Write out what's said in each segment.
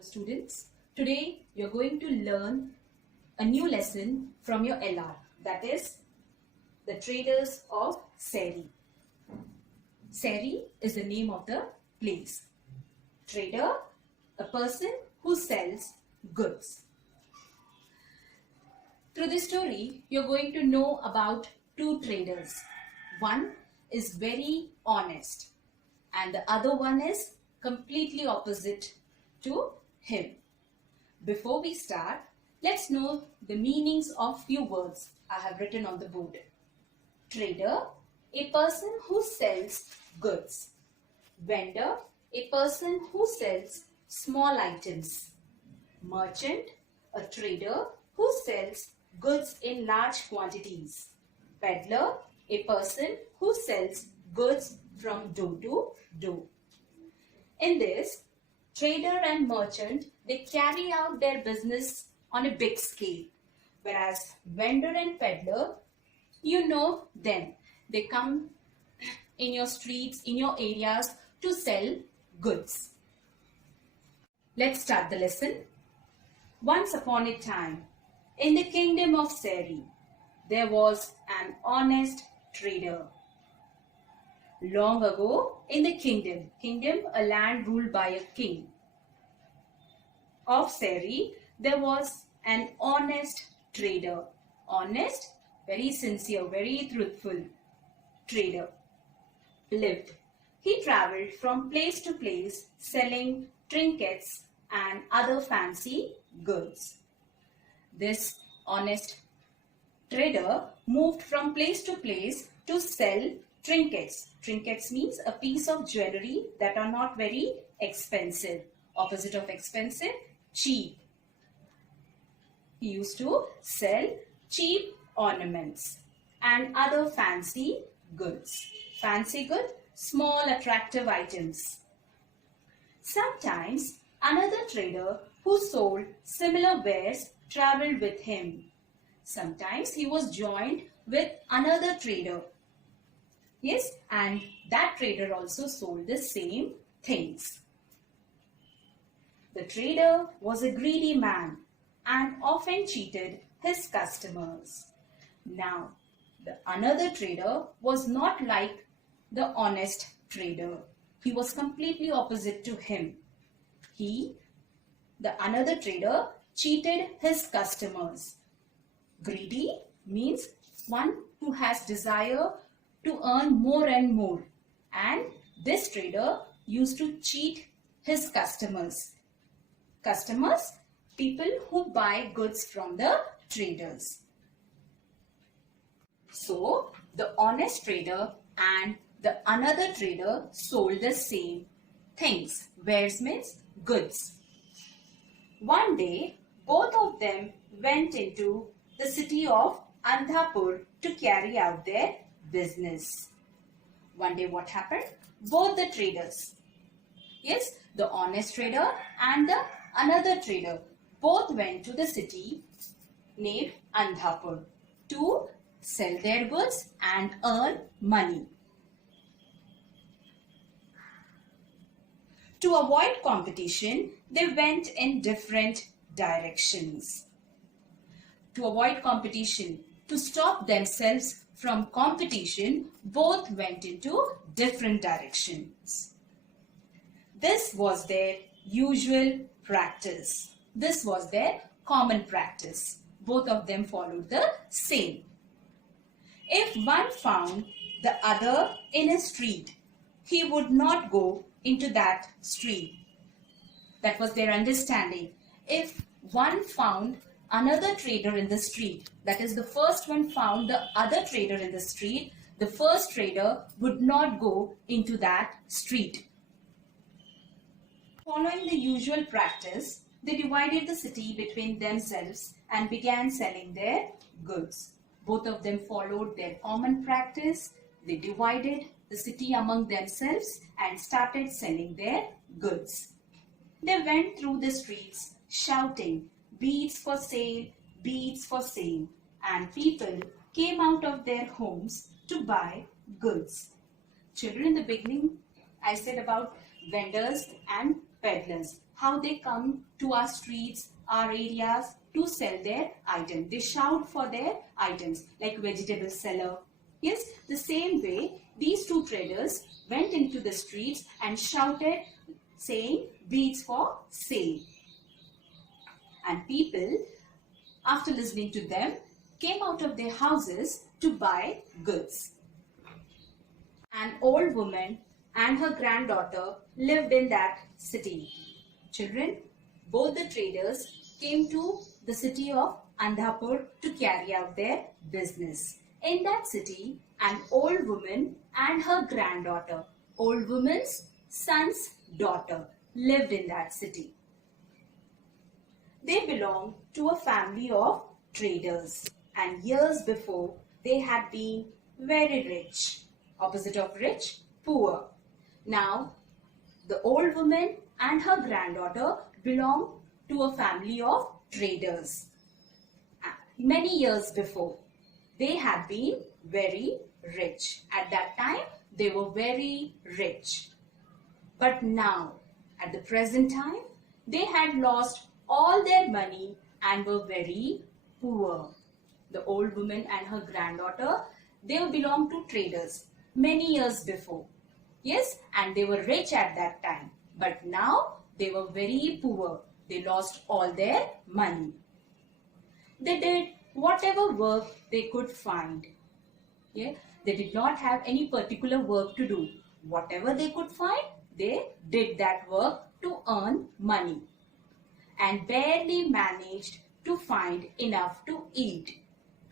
Students, today you're going to learn a new lesson from your LR, that is the Traders of Seri. Seri is the name of the place. Trader, a person who sells goods. Through this story, you're going to know about two traders. One is very honest and the other one is completely opposite to him. Before we start, let's know the meanings of few words I have written on the board. Trader, a person who sells goods. Vendor, a person who sells small items. Merchant, a trader who sells goods in large quantities. Peddler, a person who sells goods from door to door. In this, trader and merchant, they carry out their business on a big scale. Whereas vendor and peddler, you know them. They come in your streets, in your areas to sell goods. Let's start the lesson. Once upon a time, in the kingdom of Seri, there was an honest trader. Long ago, in the kingdom, a land ruled by a king of Seri, there was an honest trader. Honest, very sincere, very truthful trader lived. He travelled from place to place selling trinkets and other fancy goods. This honest trader moved from place to place to sell trinkets. Trinkets means a piece of jewelry that are not very expensive. Opposite of expensive, cheap. He used to sell cheap ornaments and other fancy goods. Fancy good, small attractive items. Sometimes another trader who sold similar wares travelled with him. Sometimes he was joined with another trader. Yes, and that trader also sold the same things. The trader was a greedy man and often cheated his customers. Now, the another trader was not like the honest trader. He was completely opposite to him. The another trader, cheated his customers. Greedy means one who has desire to earn more and more, and this trader used to cheat his customers. Customers, people who buy goods from the traders. So, the honest trader and the another trader sold the same things. Wares means goods. One day, both of them went into the city of Andhapur to carry out their business. One day what happened? Both the traders, yes, the honest trader and the another trader, both went to the city named Andhapur to sell their goods and earn money. To avoid competition, they went in different directions. To avoid competition, to stop themselves from competition, both went into different directions. This was their usual practice. This was their common practice. Both of them followed the same. If one found the other in a street, he would not go into that street. That was their understanding. If one found another trader in the street, that is the first one found the other trader in the street, the first trader would not go into that street. Following the usual practice, they divided the city between themselves and began selling their goods. Both of them followed their common practice. They divided the city among themselves and started selling their goods. They went through the streets shouting, "Beads for sale, beads for sale," and people came out of their homes to buy goods. Children, in the beginning, I said about vendors and peddlers. how they come to our streets, our areas to sell their items. They shout for their items like vegetable seller. Yes, the same way these two traders went into the streets and shouted saying beads for sale. And people, after listening to them, came out of their houses to buy goods. An old woman and her granddaughter lived in that city. Children, both the traders came to the city of Andhapur to carry out their business. In that city, an old woman and her granddaughter, old woman's son's daughter, lived in that city. They belonged to a family of traders, and years before they had been very rich. Opposite of rich, poor. Now, the old woman and her granddaughter belonged to a family of traders. Many years before, they had been very rich. At that time, they were very rich. But now, at the present time, they had lost all their money and were very poor. The old woman and her granddaughter, they belonged to traders many years before. Yes, and they were rich at that time. But now, they were very poor. They lost all their money. They did whatever work they could find. Yeah? They did not have any particular work to do. Whatever they could find, they did that work to earn money and barely managed to find enough to eat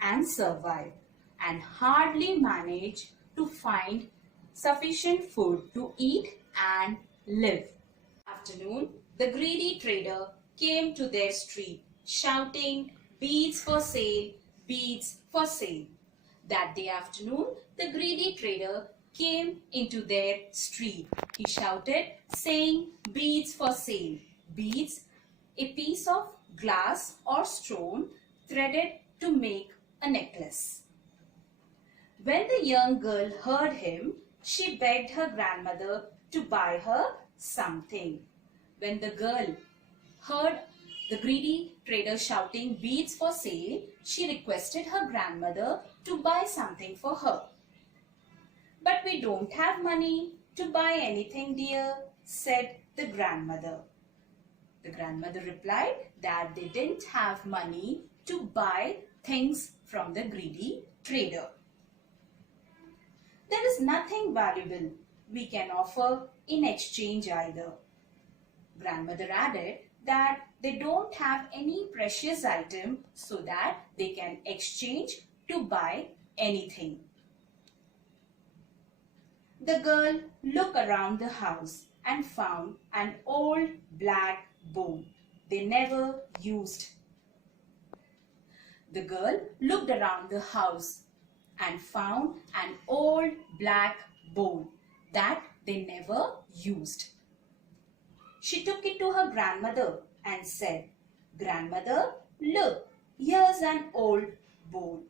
and survive, and hardly managed to find sufficient food to eat and live. Afternoon, the greedy trader came to their street shouting, beads for sale, beads for sale. That day afternoon, the greedy trader came into their street. He shouted saying, beads for sale. Beads, a piece of glass or stone threaded to make a necklace. When the young girl heard him, she begged her grandmother to buy her something. When the girl heard the greedy trader shouting beads for sale, she requested her grandmother to buy something for her. But we don't have money to buy anything, dear, said the grandmother. The grandmother replied that they didn't have money to buy things from the greedy trader. There is nothing valuable we can offer in exchange either. Grandmother added that they don't have any precious item so that they can exchange to buy anything. The girl looked around the house and found an old black bowl they never used. The girl looked around the house and found an old black bowl that they never used. She took it to her grandmother and said, "Grandmother, look, here's an old bowl."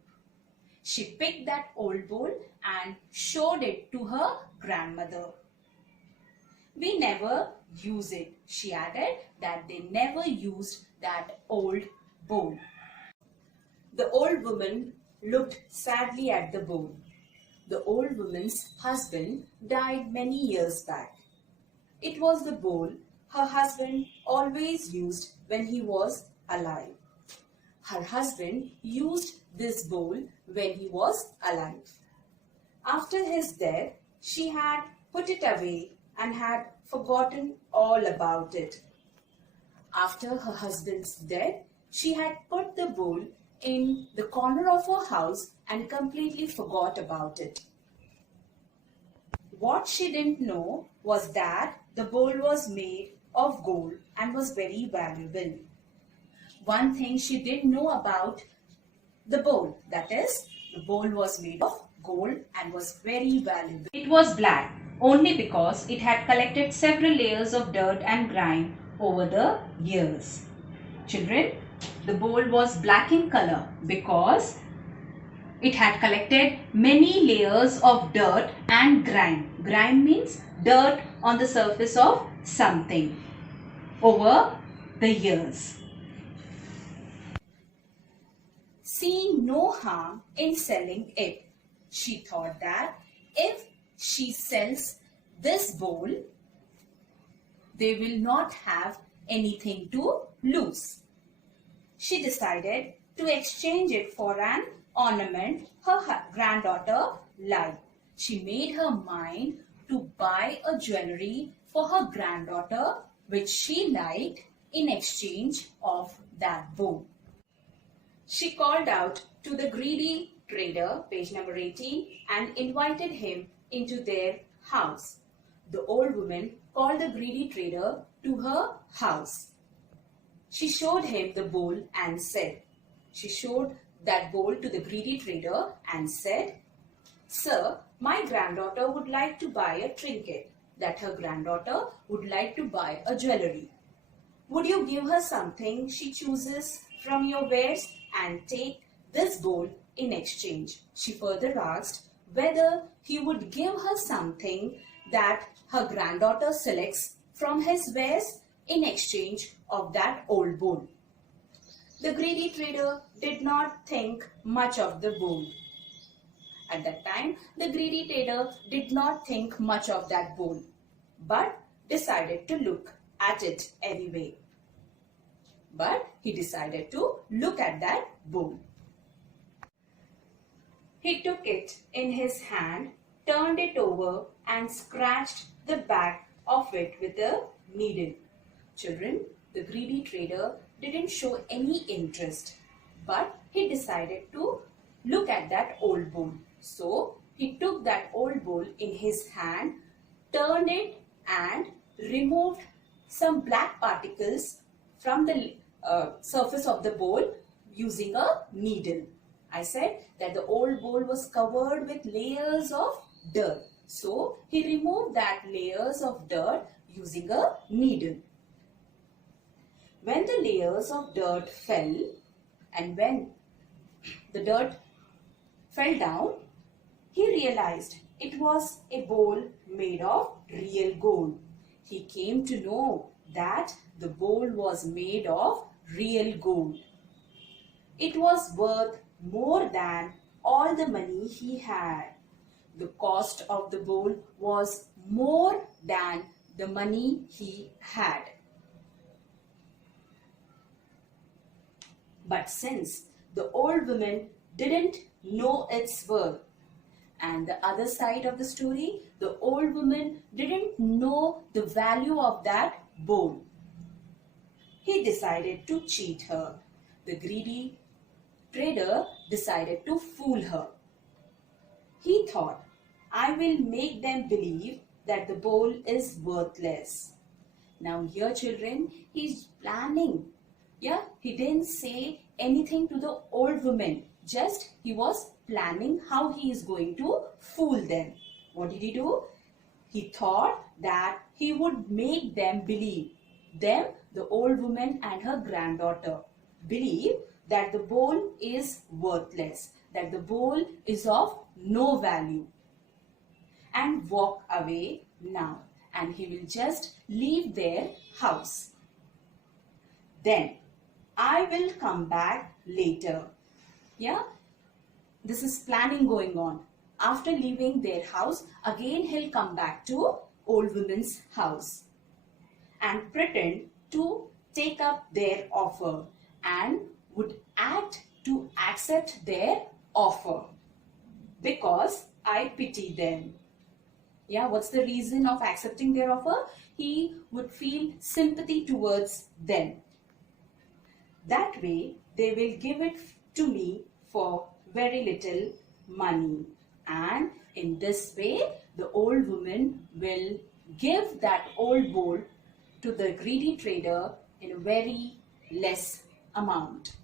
She picked that old bowl and showed it to her grandmother. "We never use it," she added, that they never used that old bowl. The old woman looked sadly at the bowl. The old woman's husband died many years back. It was the bowl her husband always used when he was alive. Her husband used this bowl when he was alive. After his death, she had put it away and had forgotten all about it. After her husband's death, she had put the bowl in the corner of her house and completely forgot about it. What she didn't know was that the bowl was made of gold and was very valuable. One thing she didn't know about the bowl, that is, the bowl was made of gold and was very valuable. It was black only because it had collected several layers of dirt and grime over the years. Children, the bowl was black in color because it had collected many layers of dirt and grime. Grime means dirt on the surface of something. over the years. Seeing no harm in selling it, she thought that if she sells this bowl, they will not have anything to lose. She decided to exchange it for an ornament her granddaughter liked. She made her mind to buy a jewelry for her granddaughter which she liked in exchange of that bowl. She called out to the greedy trader, page number 18, and invited him into their house. The old woman called the greedy trader to her house. She showed him the bowl and said, she showed that bowl to the greedy trader and said, "Sir, my granddaughter would like to buy a trinket, that her granddaughter would like to buy a jewelry. Would you give her something she chooses from your wares and take this bowl in exchange?" She further asked whether he would give her something that her granddaughter selects from his wares in exchange of that old bowl. The greedy trader did not think much of the bowl. At that time, the greedy trader did not think much of that bowl, but decided to look at it anyway. But he decided to look at that bowl. He took it in his hand, turned it over and scratched the back of it with a needle. Children, the greedy trader didn't show any interest, but he decided to look at that old bowl. So he took that old bowl in his hand, turned it and removed some black particles from the surface of the bowl using a needle. I said that the old bowl was covered with layers of dirt. So he removed that layers of dirt using a needle. When the layers of dirt fell and when the dirt fell down, he realized it was a bowl made of real gold. He came to know that the bowl was made of real gold. It was worth more than all the money he had. The cost of the bowl was more than the money he had. But since the old woman didn't know its worth, and the other side of the story, the old woman didn't know the value of that bowl, he decided to cheat her. The greedy trader decided to fool her. He thought, I will make them believe that the bowl is worthless. Now here children, he's planning. Yeah, he didn't say anything to the old woman. Just he was planning how he is going to fool them. What did he do? He thought that he would make them believe. Them, the old woman and her granddaughter, believe that the bowl is worthless, that the bowl is of no value, and walk away now, and he will just leave their house. Then I will come back later. Yeah, this is planning going on. After leaving their house, again he'll come back to old woman's house and pretend to take up their offer and would act to accept their offer because I pity them. Yeah, what's the reason of accepting their offer? He would feel sympathy towards them. That way, they will give it to me for very little money. And in this way, the old woman will give that old bowl to the greedy trader in a very less amount.